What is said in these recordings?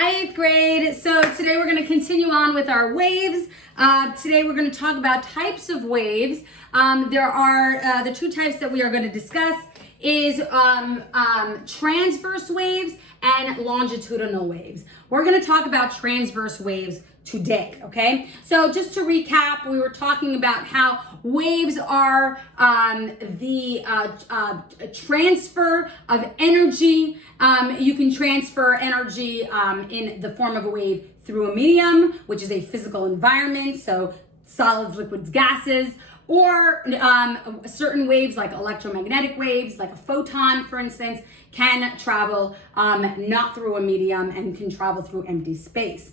Hi, 8th grade. So today we're going to continue on with our waves. Today we're going to talk about types of waves. There are the two types that we are going to discuss is transverse waves and longitudinal waves. We're going to talk about transverse waves today, okay? So just to recap, we were talking about how waves are the transfer of energy. You can transfer energy in the form of a wave through a medium, which is a physical environment, so solids, liquids, gases, or certain waves like electromagnetic waves, like a photon, for instance, can travel not through a medium and can travel through empty space.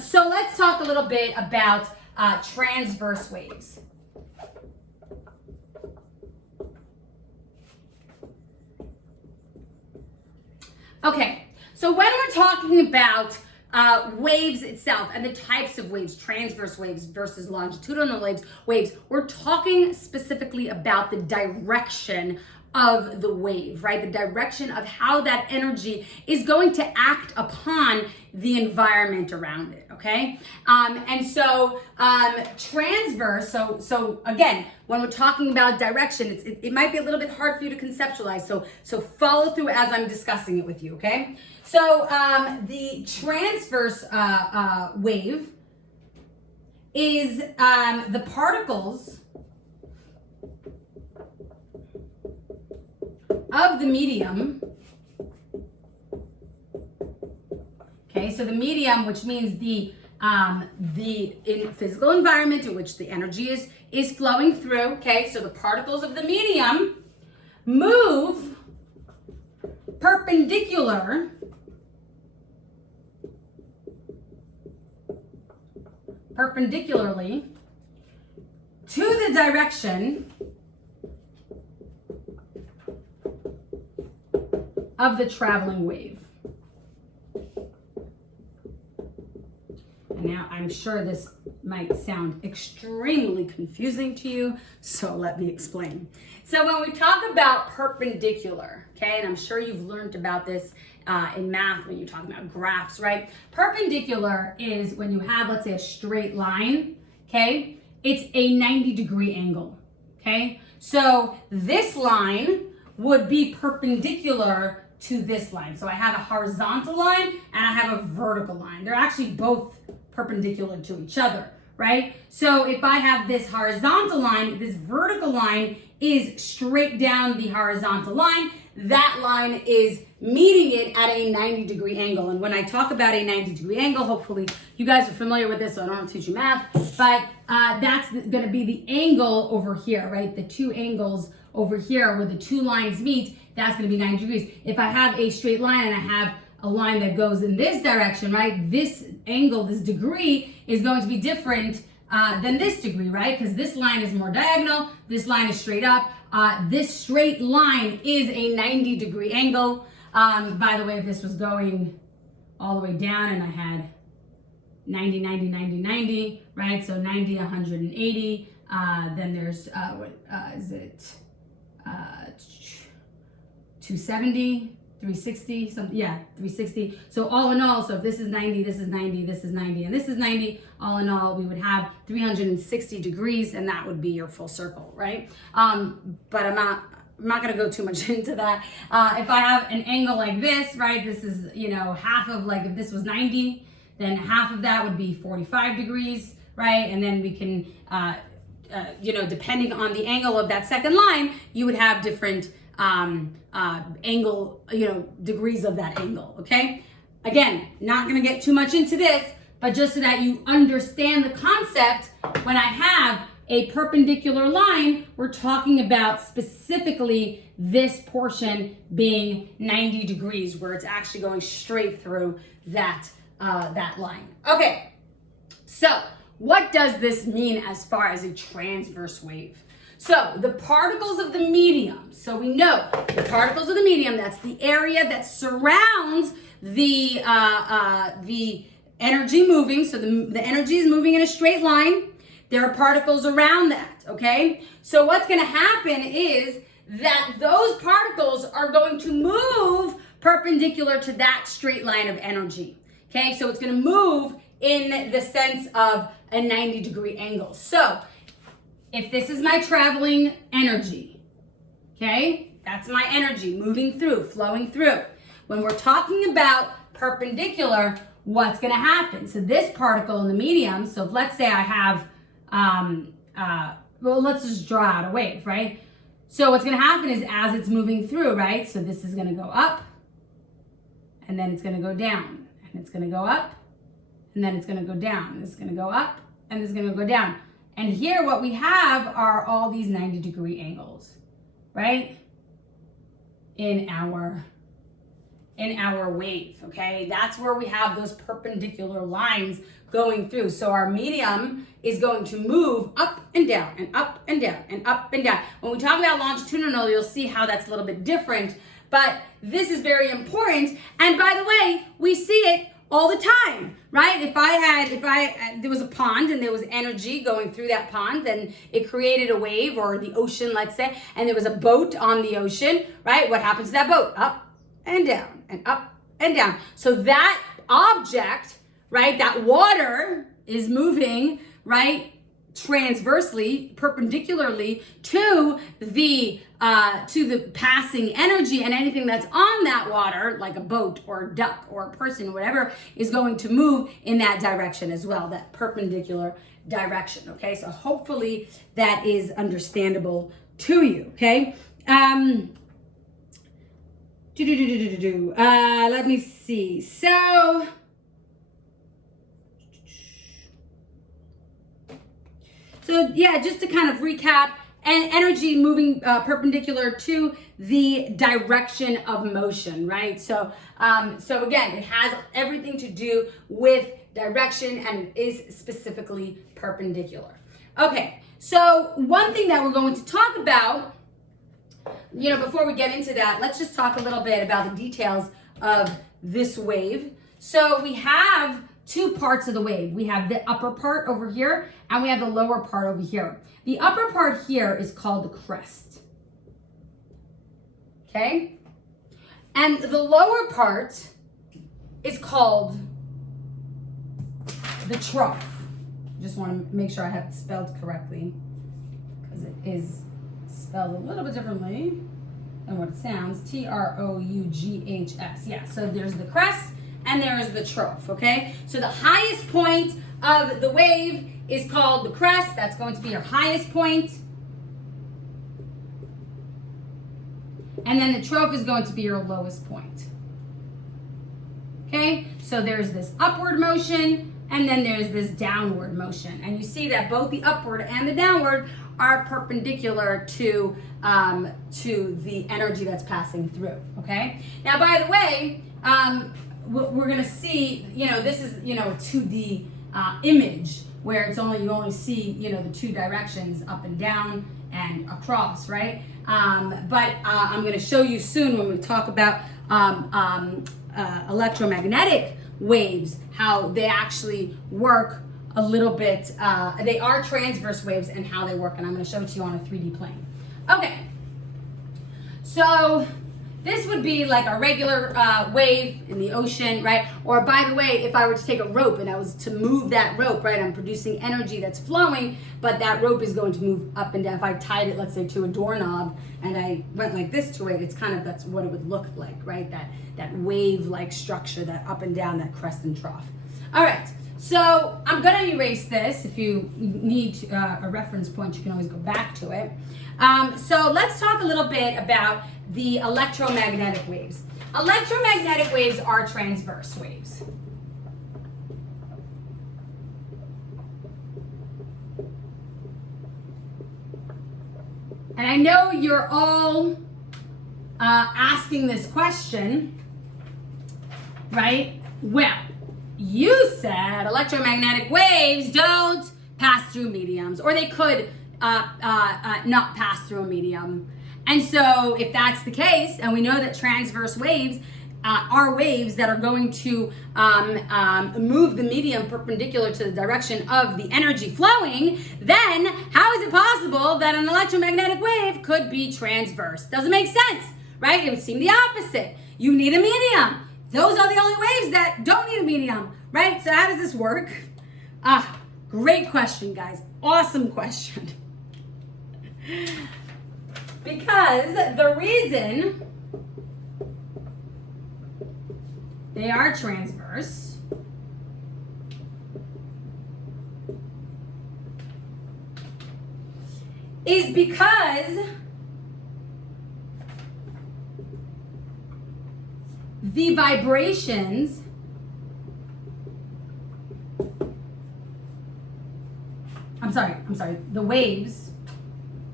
So let's talk a little bit about transverse waves. Okay, so when we're talking about waves itself and the types of waves, transverse waves versus longitudinal waves, we're talking specifically about the direction of the wave, right? The direction of how that energy is going to act upon the environment around it, okay? And so transverse, so again, when we're talking about direction, it might be a little bit hard for you to conceptualize, so follow through as I'm discussing it with you, okay? So the transverse wave is the particles of the medium. Okay, so the medium, which means the physical environment in which the energy is flowing through. Okay, so the particles of the medium move perpendicularly to the direction of the traveling wave. And now I'm sure this might sound extremely confusing to you, so let me explain. So when we talk about perpendicular, okay, and I'm sure you've learned about this in math when you're talking about graphs, right? Perpendicular is when you have, let's say, a straight line, okay? It's a 90-degree angle, okay? So this line would be perpendicular to this line. So I have a horizontal line and I have a vertical line. They're actually both perpendicular to each other, right? So if I have this horizontal line, this vertical line is straight down the horizontal line. That line is meeting it at a 90-degree angle. And when I talk about a 90-degree angle, hopefully you guys are familiar with this, so I don't have to teach you math, but that's going to be the angle over here, right? The two angles over here where the two lines meet, that's going to be 90 degrees. If I have a straight line and I have a line that goes in this direction, right? This angle, this degree is going to be different than this degree, right? Because this line is more diagonal, this line is straight up. This straight line is a 90-degree angle. By the way, if this was going all the way down and I had 90, 90, 90, 90, right? So 90, 180. Then there's, what is it? 270, 360, something, yeah, 360. So all in all, so if this is 90, this is 90, this is 90, and this is 90, all in all, we would have 360 degrees, and that would be your full circle, right? But I'm not going to go too much into that. If I have an angle like this, right, this is, half of, like, if this was 90, then half of that would be 45 degrees, right? And then we can, depending on the angle of that second line, you would have different angle, degrees of that angle, okay? Again, not gonna get too much into this, but just so that you understand the concept, when I have a perpendicular line, we're talking about specifically this portion being 90 degrees, where it's actually going straight through that line. Okay, so what does this mean as far as a transverse wave? So the particles of the medium, so we know the particles of the medium, that's the area that surrounds the energy moving. So the energy is moving in a straight line. There are particles around that, okay? So what's gonna happen is that those particles are going to move perpendicular to that straight line of energy. Okay, so it's going to move in the sense of a 90-degree angle. So if this is my traveling energy, okay, that's my energy moving through, flowing through. When we're talking about perpendicular, what's going to happen? So this particle in the medium, so if let's say I have, well, let's just draw out a wave, right? So what's going to happen is as it's moving through, right? So this is going to go up, and then it's going to go down, and it's going to go up, and then it's going to go down. This is going to go up, and this is going to go down. And here what we have are all these 90-degree angles, right? In our wave, okay? That's where we have those perpendicular lines going through. So our medium is going to move up and down and up and down and up and down. When we talk about longitudinal, you'll see how that's a little bit different, but this is very important. And by the way, we see it all the time, right? If there was a pond and there was energy going through that pond, then it created a wave, or the ocean, let's say, and there was a boat on the ocean, right? What happens to that boat? Up and down and up and down. So that object, right, that water is moving, right, transversely, perpendicularly to the passing energy, and anything that's on that water, like a boat or a duck or a person, whatever, is going to move in that direction as well, that perpendicular direction, okay? So hopefully that is understandable to you, okay? Let me see. So yeah, just to kind of recap, and energy moving perpendicular to the direction of motion, right? So again, it has everything to do with direction, and it is specifically perpendicular. Okay, so one thing that we're going to talk about, you know, before we get into that, let's just talk a little bit about the details of this wave. So we have two parts of the wave. We have the upper part over here, and we have the lower part over here. The upper part here is called the crest, okay? And the lower part is called the trough. Just want to make sure I have it spelled correctly, because it is spelled a little bit differently than what it sounds. T-R-O-U-G-H-S. Yeah, so there's the crest and there's the trough, okay? So the highest point of the wave is called the crest. That's going to be your highest point. And then the trough is going to be your lowest point. Okay, so there's this upward motion, and then there's this downward motion. And you see that both the upward and the downward are perpendicular to the energy that's passing through, okay? Now, by the way, we're gonna see, you know, this is, you know, a 2D image where it's you only see, you know, the two directions, up and down and across, right? But I'm gonna show you soon when we talk about electromagnetic waves, how they actually work a little bit. They are transverse waves and how they work, and I'm going to show it to you on a 3D plane. Okay, so this would be like a regular wave in the ocean, right? Or by the way, if I were to take a rope and I was to move that rope, right, I'm producing energy that's flowing, but that rope is going to move up and down. If I tied it, let's say, to a doorknob and I went like this to it, it's kind of, that's what it would look like, right? That wave-like structure, that up and down, that crest and trough. All right, so I'm gonna erase this. If you need a reference point, you can always go back to it. So let's talk a little bit about the electromagnetic waves. Electromagnetic waves are transverse waves. And I know you're all asking this question, right? Well, you said electromagnetic waves don't pass through mediums, or they could not pass through a medium. And so if that's the case, and we know that transverse waves are waves that are going to move the medium perpendicular to the direction of the energy flowing, then how is it possible that an electromagnetic wave could be transverse? Doesn't make sense, right? It would seem the opposite. You need a medium Those are the only waves that don't need a medium, right? So how does this work? Great question, guys. Awesome question. Because the reason they are transverse is because the vibrations I'm sorry, the waves,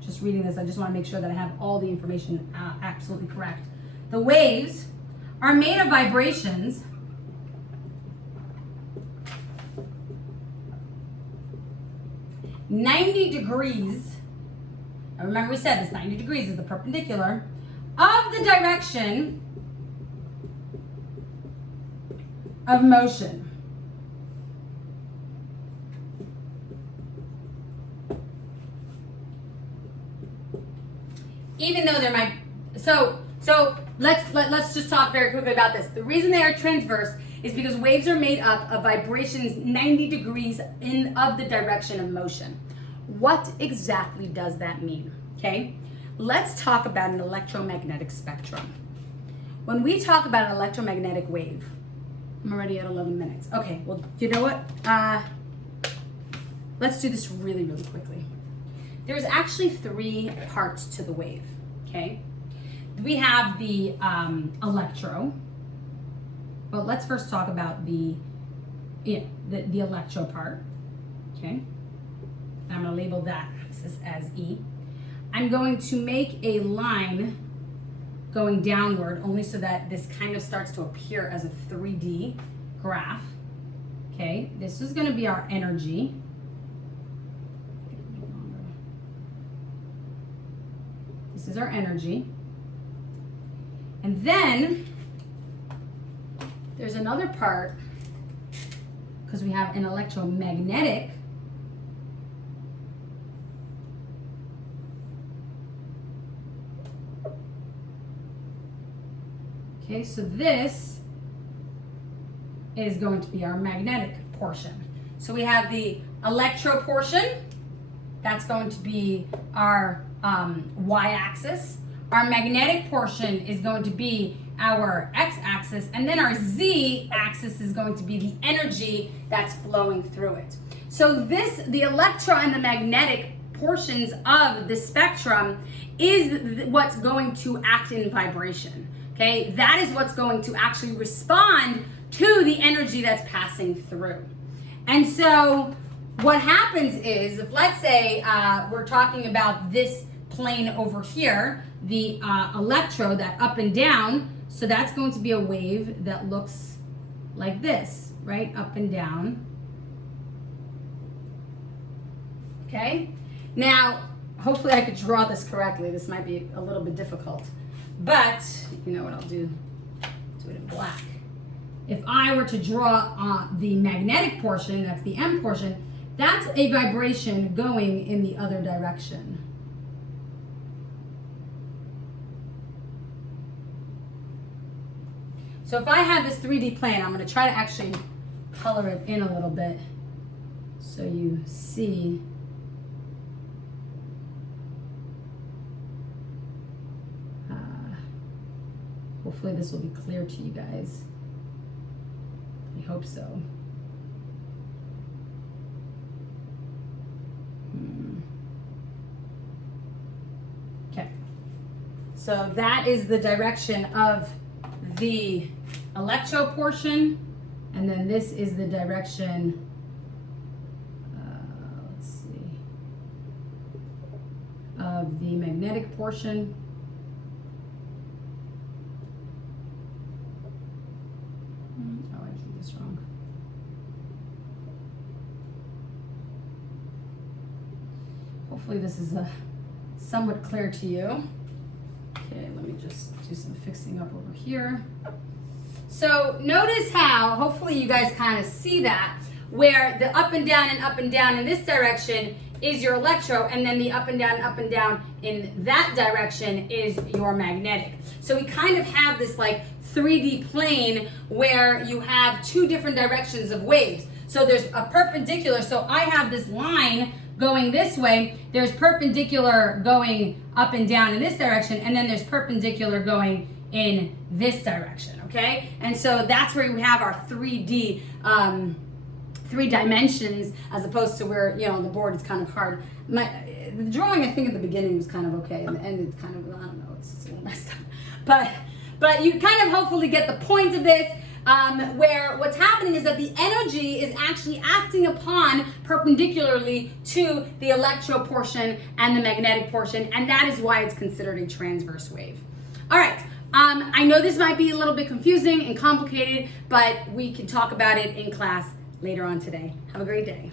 just reading this, I just want to make sure that I have all the information absolutely correct. The waves are made of vibrations (90 degrees). Now remember we said this 90 degrees is the perpendicular of the direction of motion. Even though there might, so let's just talk very quickly about this. The reason they are transverse is because waves are made up of vibrations 90 degrees of the direction of motion. What exactly does that mean? Okay, let's talk about an electromagnetic spectrum. When we talk about an electromagnetic wave, I'm already at 11 minutes. Okay, well, you know what? Let's do this really, really quickly. There's actually 3 parts to the wave, okay? We have the electro. Well, let's first talk about the electro part, okay? I'm gonna label that as E. I'm going to make a line going downward only so that this kind of starts to appear as a 3D graph, okay? This is gonna be our energy. This is our energy. And then there's another part, because we have an electromagnetic. Okay, so this is going to be our magnetic portion. So we have the electro portion. That's going to be our y-axis. Our magnetic portion is going to be our x-axis, and then our z-axis is going to be the energy that's flowing through it. So the electro and the magnetic portions of the spectrum is what's going to act in vibration. Okay, that is what's going to actually respond to the energy that's passing through. And so what happens is, if let's say we're talking about this plane over here, the electro, that up and down, so that's going to be a wave that looks like this, right? Up and down. Okay? Now, hopefully I could draw this correctly. This might be a little bit difficult. But, you know what I'll do? Do it in black. If I were to draw the magnetic portion, that's the M portion, that's a vibration going in the other direction. So if I had this 3D plane, I'm going to try to actually color it in a little bit so you see. Hopefully this will be clear to you guys. I hope so. Okay. So that is the direction of the electro portion, and then this is the direction, let's see, of the magnetic portion. Oh, I drew this wrong. Hopefully this is somewhat clear to you. Okay, let me just do some fixing up over here. So notice how, hopefully you guys kind of see that, where the up and down in this direction is your electro, and then the up and down in that direction is your magnetic. So we kind of have this like 3D plane where you have two different directions of waves. So there's a perpendicular, so I have this line going this way, there's perpendicular going up and down in this direction, and then there's perpendicular going in this direction, okay? And so that's where we have our 3D, 3 dimensions, as opposed to where, you know, on the board it's kind of hard. The drawing, I think, at the beginning was kind of okay, and the end it's kind of, I don't know, it's a little messed up. But you kind of hopefully get the point of this, where what's happening is that the energy is actually acting upon perpendicularly to the electro portion and the magnetic portion, and that is why it's considered a transverse wave. All right, I know this might be a little bit confusing and complicated, but we can talk about it in class later on today. Have a great day.